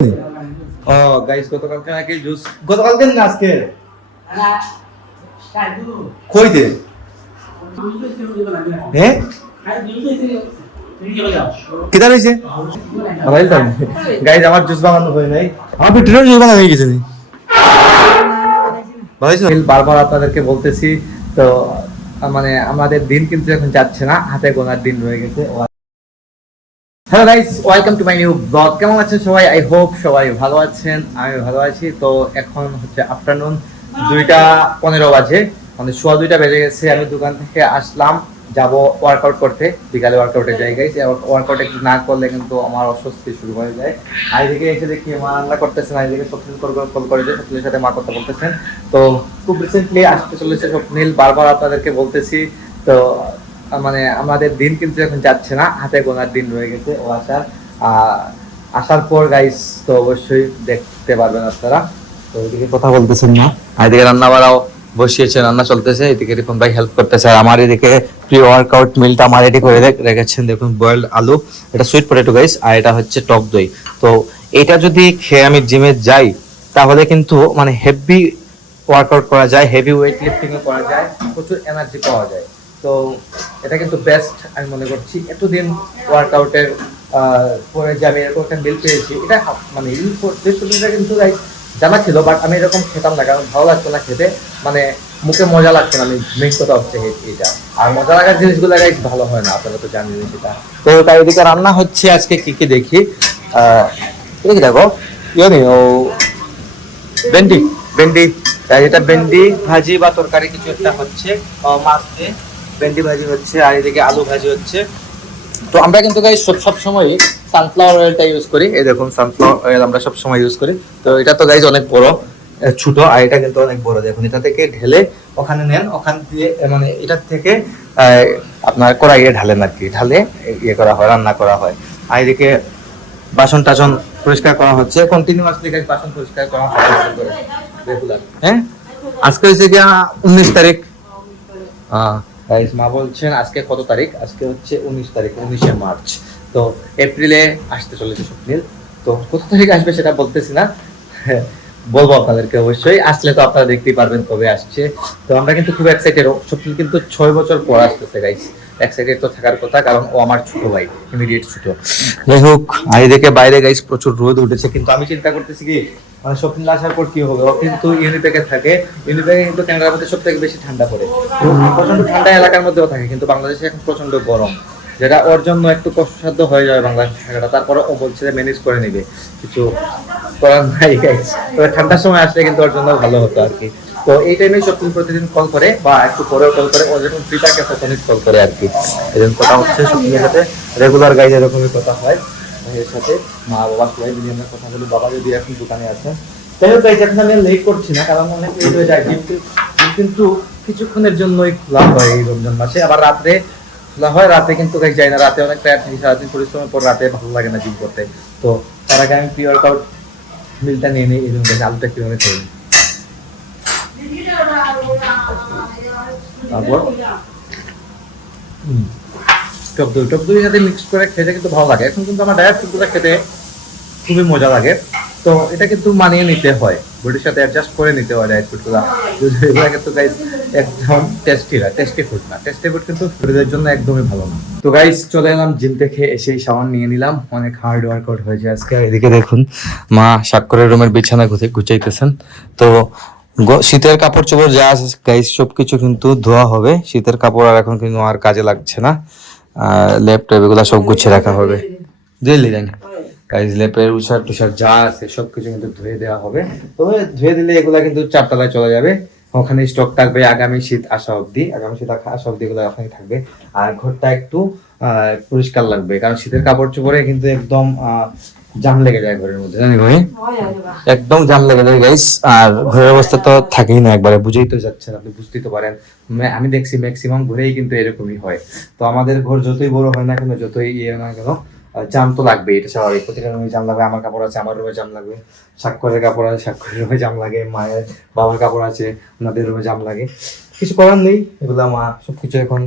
ও guys গতকালকে নাকি juice গতকালকে না আজকে কইতে হ্যাঁ কিটা রইছে রাইল গাইস আমার জুস বানানো হয় নাই আমার বিটরুট জুস বানানো হয়ে গেছে নি ভাইস বারবার আপনাদেরকে বলতেছি তো মানে আমাদের দিন কিন্তু এখন যাচ্ছে না হাতে গোনার দিন রয়ে গেছে। Hello guys, welcome to my new blog. কেমন আছেন সবাই? আই হোপ সবাই ভালো আছেন, আমি ভালো আছি। তো এখন হচ্ছে আফটারনুন 2:15 বাজে, মানে 2:15 বেজে গেছে। আমি দোকান থেকে আসলাম, যাব ওয়ার্কআউট করতে, বিকালে ওয়ার্কআউটে যাই গাইস। ওয়ার্কআউট একটু না করলে কিন্তু আমার অস্বস্তি শুরু হয়ে যায়। আইদিকে এসে দেখি মা রান্না করতেছেন, আইদিকে স্বপ্নিল কল করে যে স্বপ্নিলের সাথে মা কথা বলতেছেন। তো খুব রিসেন্টলি আসতে চলেছে স্বপ্নিল, বারবার আপনাদেরকে বলতেছি। তো মানে আমাদের দিন কিন্তু এখন যাচ্ছে না, হাতে গোনার দিন রয়ে গেছে ও আসার পর গাইস তো অবশ্যই দেখতে পারবেন আপনারা। তো এদিকে কথা বলতেছেন না, এদিকে রান্না বাড়াও বসিয়েছে, রান্না চলতেছে, এদিকে রিপন ভাই হেল্প করতেছে। আর আমার এদিকে প্রি ওয়ার্কআউট মিলটা আমার রেডি করে রেখেছেন, দেখুন বয়েলড আলু, এটা সুইট পটেটো গাইস, আর এটা হচ্ছে টক দই। তো এটা যদি খেয়ে আমি জিমে যাই তাহলে কিন্তু মানে হেভি ওয়ার্কআউট করা যায়, হেভি ওয়েট লিফটিং করা যায়, প্রচুর এনার্জি পাওয়া যায়। তো এটা কিন্তু বেস্ট আমি মনে করছি। এতদিন ওয়ার্কআউটের পরে যে আমি এরকম একটা মিল পেয়েছি, এটা মানে কিন্তু জানা ছিল, বাট আমি এরকম খেতাম না, কারণ ভালো লাগতো না খেতে, মানে মুখে মজা লাগতো না। আমি মেন কথা হচ্ছে এটা, আর মজা লাগার জিনিসগুলো গাইস ভালো হয় না, আপনারা তো জানেন সেটা। তো তাই এদিকে রান্না হচ্ছে আজকে কি কি দেখি। দেখি দেখো ও ভেন্ডি ভেন্ডি এটা ভেন্ডি ভাজি বা তরকারি কিছু একটা হচ্ছে, মাছ দিয়ে ভেন্ডি ভাজি হচ্ছে, আর এদিকে আলু ভাজি হচ্ছে। তো আমরা কিন্তু গাইস সব সময় সানফ্লাওয়ার অয়েলটা ইউজ করি। এই দেখুন সানফ্লাওয়ার অয়েল আমরা সব সময় ইউজ করি। তো এটা তো গাইস অনেক বড়, ছোট, আর এটা কিন্তু অনেক বড়। দেখুন এটা থেকে ঢেলে ওখানে নেন, ওখান দিয়ে মানে এটার থেকে আপনার কড়াইয়ে ঢালেন আর কি, ঢালে ইয়ে করা হয়, রান্না করা হয়। আর এদিকে বাসন টাসন পরিষ্কার করা হচ্ছে, কন্টিনিউয়াসলি গাইস বাসন পরিষ্কার করা হয় রেগুলার। হ্যাঁ আজকে হচ্ছে গিয়া 19 তারিখ। গাইস মা বলছেন আজকে কত তারিখ? আজকে হচ্ছে 19 তারিখ, 19শে মার্চ। তো এপ্রিলে আসতে চলেছে স্বপ্নিল। তো কত তারিখ আসবে সেটা বলতেছি না, বলবো আপনাদেরকে অবশ্যই। আসলে তো আপনারা দেখতেই পারবেন কবে আসছে। তো আমরা কিন্তু খুব এক্সাইটেড। স্বপ্নিল কিন্তু 6 বছর পর আসতেছে গাইস। এক্সাইটেড তো থাকার কথা, কারণ ও আমার ছোট ভাই, ইমিডিয়েট ছোট। যাই হোক, আর এদিকে বাইরে গাইস প্রচুর রোদ উঠেছে, কিন্তু আমি চিন্তা করতেছি কি মানে স্বপ্নিল আসার পর কি হবে। ও কিন্তু ইউনিপেকে থাকে, ইউনিপেকে কিন্তু ক্যানাডার মধ্যে সব থেকে বেশি ঠান্ডা পড়ে, প্রচন্ড ঠান্ডা এলাকার মধ্যেও থাকে, কিন্তু বাংলাদেশে এখন প্রচন্ড গরম, যেটা ওর জন্য একটু কষ্টসাধ্য হয়ে যাবে বাংলাদেশ থাকাটা। তারপরে ও বলছে যে ম্যানেজ করে নিবে, কিছু করার নাই গাইস। তবে ঠান্ডার সময় আসলে কিন্তু ওর জন্য ভালো হতো আর কি। তো এই টাইমে স্বপ্নিল প্রতিদিন কল করে, বা একটু পরেও কল করে, ও যখন ফ্রি থাকে তখনই কল করে আর কি। এই জন্য কথা হচ্ছে স্বপ্নিলের সাথে রেগুলার গাইজ এরকমই কথা হয় ভাইয়ের সাথে। মা বাবা সবাই যদি আমরা কথা বলি, বাবা যদি এখন দোকানে আছে। তাই হোক গাইজ, এখন আমি লেট করছি না, কারণ অনেক লেট হয়ে যায়। কিন্তু কিছুক্ষণের জন্যই খোলা হয় এই রমজান মাসে, আবার রাত্রে খোলা হয়। রাতে কিন্তু গাইজ যায় না, রাতে অনেক টায়ার থাকি, সারাদিন পরিশ্রমের পর রাতে ভালো লাগে না জিম করতে। তো তার আগে আমি প্রি ওয়ার্কআউট মিলটা নিয়ে নিই। এই জন্য আলুটা কিভাবে তৈরি, তারপর টক দই সাথে মিক্স করে খেতে কিন্তু ভালো লাগে। এখন কিন্তু আমার ডায়েট ফুডগুলো খেতে খুবই মজা লাগে। তো এটা কিন্তু মানিয়ে নিতে হয়, বডির সাথে অ্যাডজাস্ট করে নিতে হয় ডায়েট ফুডগুলো। এগুলো কিন্তু গাইস একদম টেস্টি ফুড না, টেস্টি ফুড কিন্তু শরীরের জন্য একদমই ভালো না। তো গাইস চলে এলাম জিম থেকে, এসেই শাওয়ার নিয়ে নিলাম, অনেক হার্ড ওয়ার্কআউট হয়েছে আজকে। এদিকে দেখুন মা স্বাক্ষরের রুমের বিছানা গুছাইতেছেন। তো শীতের কাপড় চোপড় যা আছে গাইস সবকিছু কিন্তু ধোয়া হবে। শীতের কাপড় আর এখন কিন্তু আর কাজে লাগছে না, ল্যাপটপ এগুলো সব গুছিয়ে রাখা হবে। বুঝলি জানি গাইস, ল্যাপের উষার টুষার যা আছে সবকিছু কিন্তু ধুয়ে দেওয়া হবে। তবে ধুয়ে দিলে এগুলা কিন্তু 4 তলায় চলে যাবে, ওখানে স্টক থাকবে আগামী শীত আসা অব্দি এগুলো ওখানে থাকবে। আর ঘরটা একটু পরিষ্কার লাগবে, কারণ শীতের কাপড় চোপড়ে কিন্তু একদম জাম লেগে যায় ঘরের মধ্যে, জানি ভাই, একদম জাম লেগে যায় গাইস। আর ঘরের অবস্থা তো থাকেই না, একবারে বুঝেই তো যাচ্ছেন, আপনি বুঝতেই তো পারেন। আমি দেখছি ম্যাক্সিমাম ঘরেই কিন্তু এরকমই হয়। তো আমাদের ঘর যতই বড় হয় না কেন, যতই ইয়ে না কেন, জাম তো লাগবে, এটা স্বাভাবিক, প্রতিটা রুমে জাম লাগবে। আমার কাপড় আছে, আমার রুমে জাম লাগবে, স্বাক্ষরের কাপড় আছে, স্বাক্ষরের রুমে জাম লাগে, মায়ের বাবার কাপড় আছে, ওনাদের রুমে জাম লাগে। কিছু করার নেই, এগুলা মা সবকিছু এখন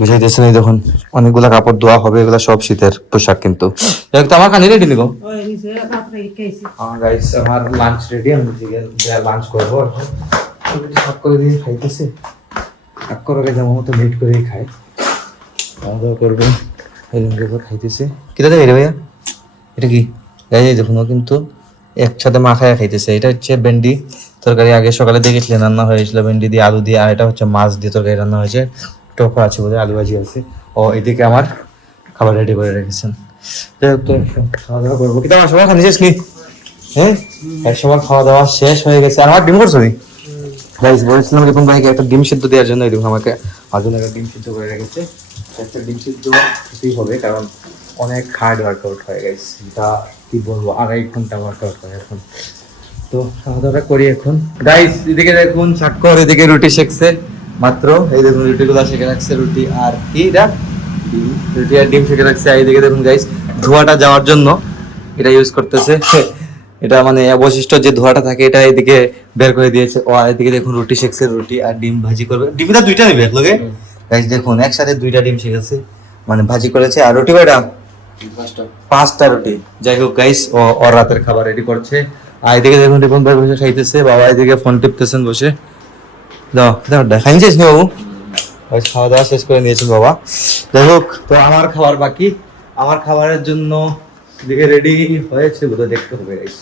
বুঝাইতেছে না। যখন অনেকগুলা কাপড় ধোয়া হবে, এগুলা সব শীতের পোশাক। কিন্তু তো আমার কানে রেডি নিব। গাইস আমার লাঞ্চ রেডি, আমি লাঞ্চ করবো এখন। সাত করে দিয়ে খাইতেছে, সাত করে যেমন মতো লেট করেই খাই, খাওয়া দাওয়া করবো। খাইতেছে কিটা দেবে রে ভাইয়া, এটা কি গাই দেখুন, ও কিন্তু একসাথে মাখায় খাইতেছে। এটা হচ্ছে ভেন্ডি তরকারি, আগে সকালে দেখেছিলেন রান্না হয়েছিল ভেন্ডি দিয়ে আলু দিয়ে, আর এটা হচ্ছে মাছ দিয়ে তরকারি রান্না হয়েছে, টোকা আছে বলে, আলু ভাজি আছে। ও এদিকে আমার খাবার রেডি করে রেখেছেন। যাই হোক, তো খাওয়া দাওয়া করবো। কিন্তু আমার সবাই খানি শেষ কি? হ্যাঁ, এক সময় খাওয়া দাওয়া শেষ হয়ে গেছে। আর আমার ডিম করছো নি গাইস, বলেছিলাম রিপন ভাইকে একটা ডিম সিদ্ধ দেওয়ার জন্য, এরকম আমাকে আজকে একটা ডিম সিদ্ধ করে রেখেছে। একটা ডিম সিদ্ধ খেতেই হবে, কারণ অনেক হার্ড ওয়ার্কআউট হয়ে গেছে, এটা কি বলবো, 2.5 ঘন্টা ওয়ার্কআউট হয় এখন। তো খাওয়া দাওয়া করি এখন। গাইস এদিকে দেখুন স্বাক্ষর এদিকে রুটি শেখছে মাত্র, এই দেখুন রুটিগুলো শেখে রাখছে, রুটি আর কি এটা রুটি আর ডিম শেখে রাখছে। এইদিকে দেখুন গাইস, ধোঁয়াটা যাওয়ার জন্য এটা ইউজ করতেছে। এটা মানে অবশিষ্ট যে ধোঁয়াটা থাকে এটা এদিকে বের করে দিয়েছে। ও আর এদিকে দেখুন রুটি শেখছে, রুটি আর ডিম ভাজি করবে। ডিমটা দুইটা নেবে একলগে গাইস, দেখুন একসাথে 2টা ডিম শেখেছে, মানে ভাজি করেছে। আর রুটি কয়টা? 5টা রুটি। যাই হোক গাইস, ও ওর রাতের খাবার রেডি করছে। আর এদিকে দেখুন রিপন ভাই বসে খাইতেছে, বাবা এদিকে ফোন টিপতেছেন বসে। দাও দাও, খাইনি শেষ নি বাবু? খাওয়া দাওয়া শেষ করে নিয়েছেন বাবা। যাই হোক, তো আমার খাবার বাকি, আমার খাবারের জন্য এদিকে রেডি হয়েছে বোধহয়, দেখতে হবে গাইস।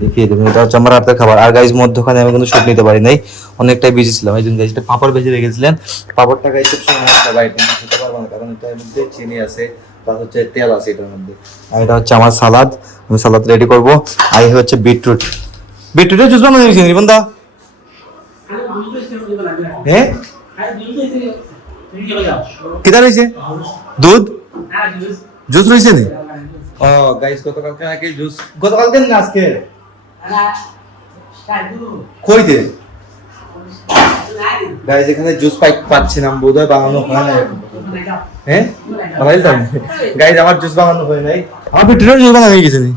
দেখিয়ে দেবেন, এটা হচ্ছে আমার রাতের খাবার। আর গাইস মধ্যখানে আমি কিন্তু শুট নিতে পারি নাই, অনেকটাই বিজি ছিলাম। এই জন্য গাইস এটা পাপড় ভেজে রেখেছিলেন, পাপড়টা গাইস খুব সময় একটা আইটেম খেতে পারবো না, কারণ এটার মধ্যে চিনি আছে, প্লাস হচ্ছে তেল আছে এটার মধ্যে। আর এটা হচ্ছে আমার সালাদ, আমি সালাদ রেডি করবো। আর এই হচ্ছে বিটরুট, বিটরুটের জুস বানানো হয়েছে রিপন দা? হ্যাঁ, কিটা রয়েছে? দুধ জুস রয়েছে নি? ও গাইস, গতকালকে নাকি জুস, গতকালকে না আজকে কইতে গাইস এখানে জুস পাচ্ছি না, বোধহয় বানানো হয় না। হ্যাঁ বানাইতাম গাইস, আমার জুস বানানো হয় নাই, আমার বিটরুটের জুস বানানো হয়ে গেছে নি?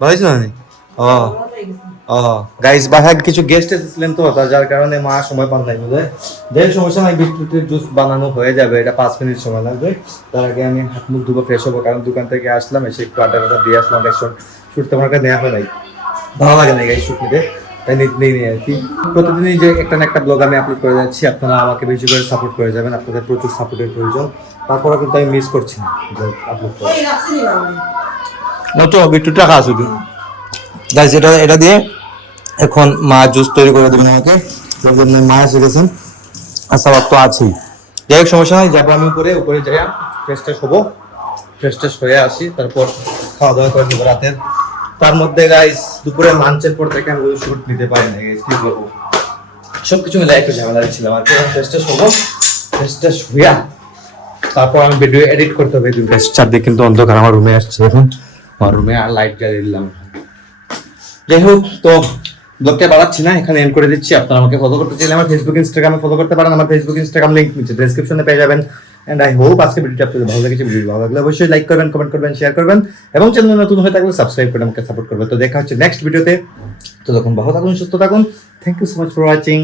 বানাইছো না নি? ও ও গাইস, বাসায় কিছু গেস্ট এসেছিলেন তো, যার কারণে মা সময় পান নাই বোধহয়। যাই সমস্যা নাই, বিটরুটের জুস বানানো হয়ে যাবে, এটা 5 মিনিট সময় লাগবে। তার আগে আমি হাত মুখ ধুবো, ফ্রেশ হবো, কারণ দোকান থেকে আসলাম, এসে একটু আড্ডা দিয়ে আসলাম। শুট তেমন একটা নেওয়া হয় নাই, ভালো লাগে না গাইস শুট নিতে, তাই নেই আর কি। প্রতিদিনই যে একটা না একটা ব্লগ আমি আপলোড করে যাচ্ছি, আপনারা আমাকে বেশি করে সাপোর্ট করে যাবেন, আপনাদের প্রচুর সাপোর্টের প্রয়োজন। তারপরে কিন্তু আমি মিস করছি না ব্লগ আপলোড করা। তো বিটরুট রাখা আছে গাইস, এটা দিয়ে এখন মা জুস তৈরি করে দেবেন আমাকে, মা শিখেছেন। আর সালাদ তো আছেই। যাই হোক সমস্যা নাই, যাবো আমি উপরে যাই, ফ্রেশ ট্রেশ হবো, ফ্রেশ ট্রেশ হয়ে আসি, তারপর খাওয়া দাওয়া করে দেবো রাতের। তার মধ্যে গাইস দুপুরে লাঞ্চের পর থেকে আমি শুট নিতে পারি না গাইস, কি করবো, সবকিছু মিলে একটু ঝামেলা ছিলাম আর কি। ফ্রেশ ট্রেশ হবো, ফ্রেশ ট্রেশ হইয়া তারপর আমি ভিডিও এডিট করতে হবে। চারদিকে কিন্তু অন্ধকার, আমার রুমে আসছে এখন, আমার রুমে আর লাইট জ্বালিয়ে দিলাম। যাই হোক, তো ব্লগটা বাড়াচ্ছি না, এখানে এন্ড করে দিচ্ছি। আপনারা আমাকে ফলো করতে চাইলে আমার ফেসবুক ইনস্টাগ্রামে ফলো করতে পারেন, আমার ফেসবুক ইনস্টাগ্রাম লিংক নিচে ডেসক্রিপশনে পেয়ে যাবেন। এন্ড আই হোপ আজকে ভিডিওটা আপনাদের ভালো লেগেছে। ভিডিও ভালো লাগলে অবশ্যই লাইক করবেন, কমেন্ট করবেন, শেয়ার করবেন, এবং চ্যানেলে নতুন হয়ে থাকলে সাবস্ক্রাইব করে আমাকে সাপোর্ট করবেন। তো দেখা হচ্ছে নেক্সট ভিডিওতে, তো তখন ভালো থাকুন, সুস্থ থাকুন। Thank you so much for watching.